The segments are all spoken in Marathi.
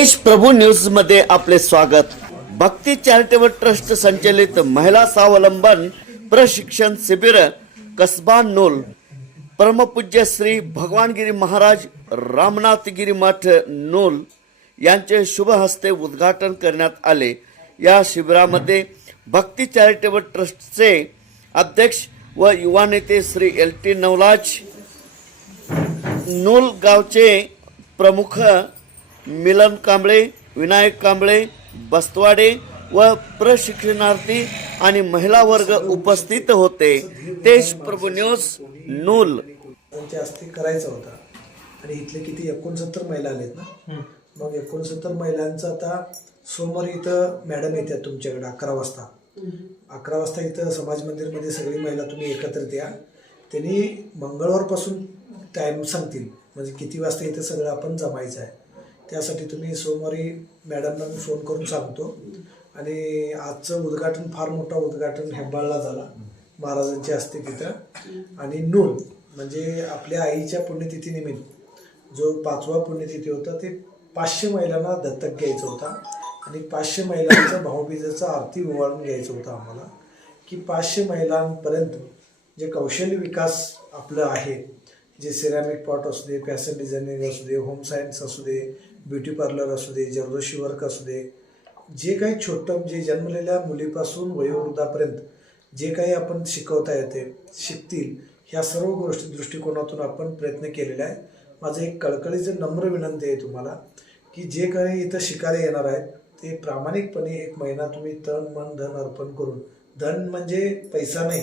देश प्रभू न्यूजमध्ये आपले स्वागत. भक्ती चॅरिटेबल ट्रस्ट संचलित महिला स्वावलंबन प्रशिक्षण शिबिर कसबा नोल. परमपूज्य श्री भगवानगिरी महाराज रामनाथगिरी मठ नोल यांचे शुभ हस्ते उद्घाटन करण्यात आले. या शिबिरामध्ये भक्ती चॅरिटेबल ट्रस्टचे अध्यक्ष व युवा नेते श्री एल टी नवलाज नोल गावचे प्रमुख मिलन कांबळे विनायक कांबळे बस्तवाडे व प्रशिक्षणार्थी आणि महिला वर्ग उपस्थित होते. देश प्रभू न्यूज नूल. त्यांच्या हस्ते करायचा होता. आणि इथले किती एकोणसत्तर महिला आलेत ना? मग एकोणसत्तर महिलांचं आता सोमवारी इथं मॅडम येतात तुमच्याकडे अकरा वाजता. अकरा वाजता इथं समाज मंदिरमध्ये सगळी महिला तुम्ही एकत्रित या त्यांनी मंगळवारपासून टाईम सांगतील. म्हणजे किती वाजता इथं सगळं आपण जमायचं आहे. त्यासाठी तुम्ही सोमवारी मॅडमला मी फोन करून सांगतो. आणि आजचं उद्घाटन फार मोठा उद्घाटन हेब्बाळला झाला. महाराजांची असते तिथं. आणि नून म्हणजे आपल्या आईच्या पुण्यतिथीनिमित्त जो पाचवा पुण्यतिथी होता ते पाचशे महिलांना दत्तक घ्यायचा होता. आणि पाचशे महिलांचा भाऊबीजेचा आरती ओवाळून घ्यायचं होतं आम्हाला की पाचशे महिलांपर्यंत जे कौशल्य विकास आपलं आहे जे सिरॅमिक पॉट असू दे फॅशन डिझायनिंग असू दे होम सायन्स असू दे ब्युटी पार्लर असू दे जरदोशी वर्क असू दे जे काही छोटं जे जन्मलेल्या मुलीपासून वयोवृद्धापर्यंत जे काही आपण शिकवता येते शिकतील ह्या सर्व गोष्टी दृष्टिकोनातून आपण प्रयत्न केलेला आहे माझं एक कळकळीचं नम्र विनंती आहे तुम्हाला की जे काही इथं शिकायला येणार आहेत ते प्रामाणिकपणे एक महिना तुम्ही तन मन धन अर्पण करून धन म्हणजे पैसा नाही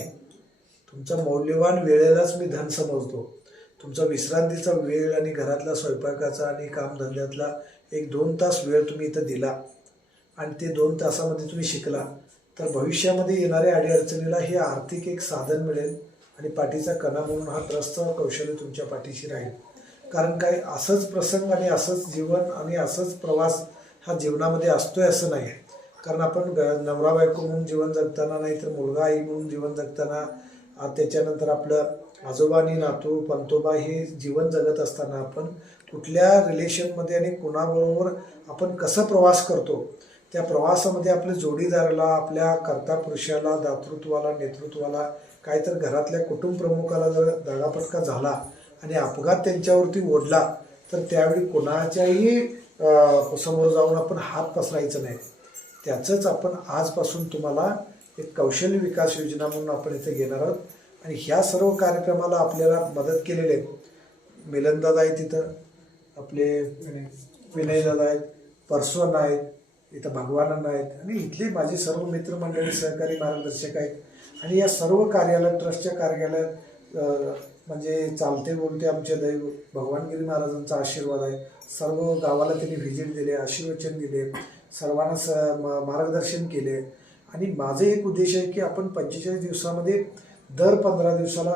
तुमचा मौल्यवान वेळेलाच मी धन समजतो. तुमचा विश्रांतीचा वेळ आणि घरातला स्वयंपाकाचा आणि कामधंद्यातला एक दोन तास वेळ तुम्ही इथं दिला. आणि ते दोन तासामध्ये तुम्ही शिकला. तर भविष्यामध्ये येणाऱ्या अडीअडचणीला हे आर्थिक एक साधन मिळेल आणि पाठीचा कणा म्हणून हा त्रस्त कौशल्य तुमच्या पाठीशी राहील. कारण काय असंच प्रसंग आणि असंच जीवन आणि असंच प्रवास हा जीवनामध्ये असतोय असं नाही. कारण आपण नवरा बायको म्हणून जीवन जगताना नाही तर मुलगा आई म्हणून जीवन जगताना त्याच्यानंतर आपलं आजोबा आणि नातू पंतोबा हे जीवन जगत असताना आपण कुठल्या रिलेशनमध्ये आणि कुणाबरोबर आपण कसं प्रवास करतो त्या प्रवासामध्ये आपल्या जोडीदाराला आपल्या कर्ता पुरुषाला दातृत्वाला नेतृत्वाला काय तर घरातल्या कुटुंब प्रमुखाला जर दगापटका झाला आणि अपघात त्यांच्यावरती ओढला तर त्यावेळी कोणाच्याही समोर जाऊन आपण हात पसरायचं नाही. त्याचंच आपण आजपासून तुम्हाला एक कौशल्य विकास योजना म्हणून आपण इथे घेणार आहोत. आणि ह्या सर्व कार्यक्रमाला आपल्याला मदत केलेले आहेत. मिलनदादा आहेत तिथं आपले विनयदादा आहेत परसवन आहेत इथं भगवानांना आहेत. आणि इथले माझे सर्व मित्रमंडळी सहकारी मार्गदर्शक आहेत. आणि या सर्व कार्यालय ट्रस्टच्या कार्यालयात म्हणजे चालते बोलते आमचे दैव भगवानगिरी महाराजांचा आशीर्वाद आहे. सर्व गावाला त्यांनी व्हिजिट दिले आशीर्वचन दिले सर्वांना स म- मार्गदर्शन केले. आणि माझं एक उद्देश आहे की आपण पंचेचाळीस दिवसामध्ये दर पंधरा दिवसाला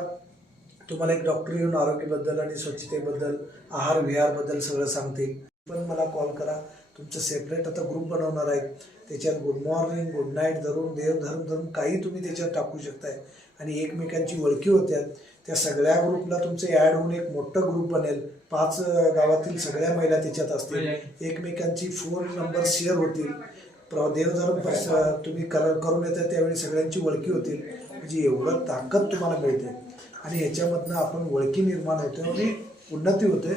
तुम्हाला एक डॉक्टर येऊन आरोग्याबद्दल आणि स्वच्छतेबद्दल आहार विहारबद्दल सगळं सांगतील. पण मला कॉल करा. तुमचं सेपरेट आता ग्रुप बनवणार आहे त्याच्यात गुड मॉर्निंग गुड नाईट धरून देव धरून धरून काही तुम्ही त्याच्यात टाकू शकताय. आणि एकमेकांची ओळखी होत्या. त्या सगळ्या ग्रुपला तुमचं ॲड होऊन एक मोठं ग्रुप बनेल. पाच गावातील सगळ्या महिला त्याच्यात असतील. एकमेकांची फोन नंबर शेअर होतील. प्र- देवधर्म तुम्ही कर करून येता त्यावेळी सगळ्यांची ओळखी होतील. म्हणजे एवढं ताकद तुम्हाला मिळते. आणि ह्याच्यामधनं आपण ओळखी निर्माण होते आणि उन्नती होते.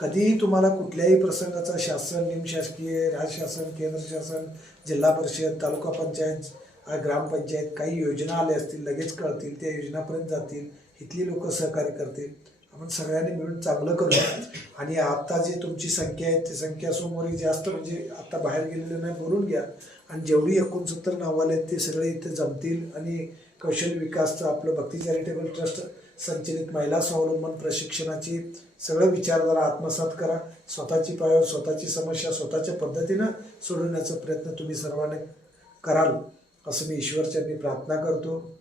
कधीही तुम्हाला कुठल्याही प्रसंगाचा शासन निमशासकीय राजशासन केंद्र शासन जिल्हा परिषद तालुका पंचायत ग्रामपंचायत काही योजना आल्या असतील लगेच कळतील त्या योजनापर्यंत जातील इथली लोक सहकार्य करतील. आपण सगळ्यांनी मिळून चांगलं करू. आणि आता जे तुमची संख्या आहे ती संख्या समोर जास्त म्हणजे आता बाहेर गेलेलं नाही बोलून घ्या. आणि जेवढी एकोणसत्तर नावाले आहेत ते सगळे इथे जमतील आणि कौशल्य विकासचं आपलं भक्ती चॅरिटेबल ट्रस्ट संचलित महिला स्वावलंबन प्रशिक्षणाची सगळं विचारधारा आत्मसात करा. स्वतःची पायावर स्वतःची समस्या स्वतःच्या पद्धतीनं सोडवण्याचा प्रयत्न तुम्ही सर्वांनी कराल असं मी ईश्वरचरणी प्रार्थना करतो.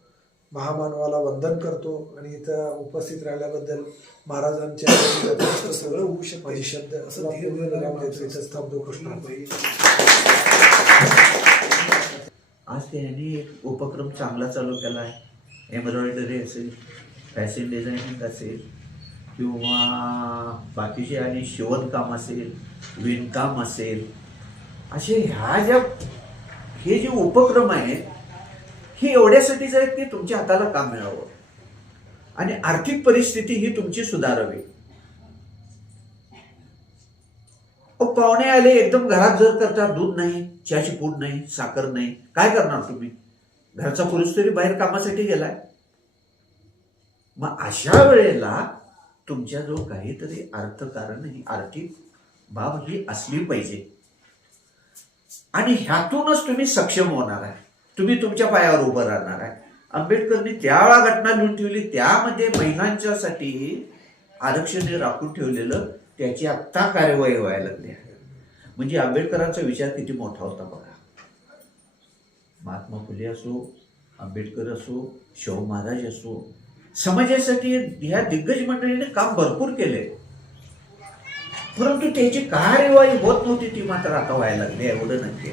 महामानवाला वंदन करतो आणि इथं उपस्थित राहिल्याबद्दल महाराजांच्या सगळं होऊ शकते. शब्द असं धीर विराम देतो. कृष्ण आज त्यांनी एक उपक्रम चांगला चालू केला आहे. एम्ब्रॉयडरी असेल फॅशन डिझायनिंग असेल किंवा बाकीचे आणि शिवणकाम असेल विणकाम असेल असे ह्या ज्या हे जे उपक्रम आहेत हे एवढ्यासाठीच आहेत की तुमच्या हाताला काम मिळावं? आणि आर्थिक परिस्थिती ही तुमची सुधारावी. पाहुणे आले एकदम घरात जर करता दूध नाही चहाची पूड नाही साखर नाही काय करणार तुम्ही? घरचा पुरुष तरी बाहेर कामासाठी गेलाय. मग अशा वेळेला तुमच्याजवळ काहीतरी अर्थकारण ही आर्थिक बाब ही असली पाहिजे. आणि ह्यातूनच तुम्ही सक्षम होणार आहे. तुम्ही तुमच्या पायावर उभं राहणार आहे. आंबेडकरनी त्यावेळा घटना लिहून ठेवली त्यामध्ये महिलांच्यासाठी आरक्षण हे राखून ठेवलेलं त्याची आत्ता कार्यवाही व्हायला लागली आहे. म्हणजे आंबेडकरांचा विचार किती मोठा होता बघा. महात्मा फुले असो आंबेडकर असो शाहू महाराज असो समाजासाठी ह्या दिग्गज मंडळीने काम भरपूर केले. परंतु त्याची कार्यवाही होत नव्हती ती मात्र आता व्हायला लागली एवढं नक्की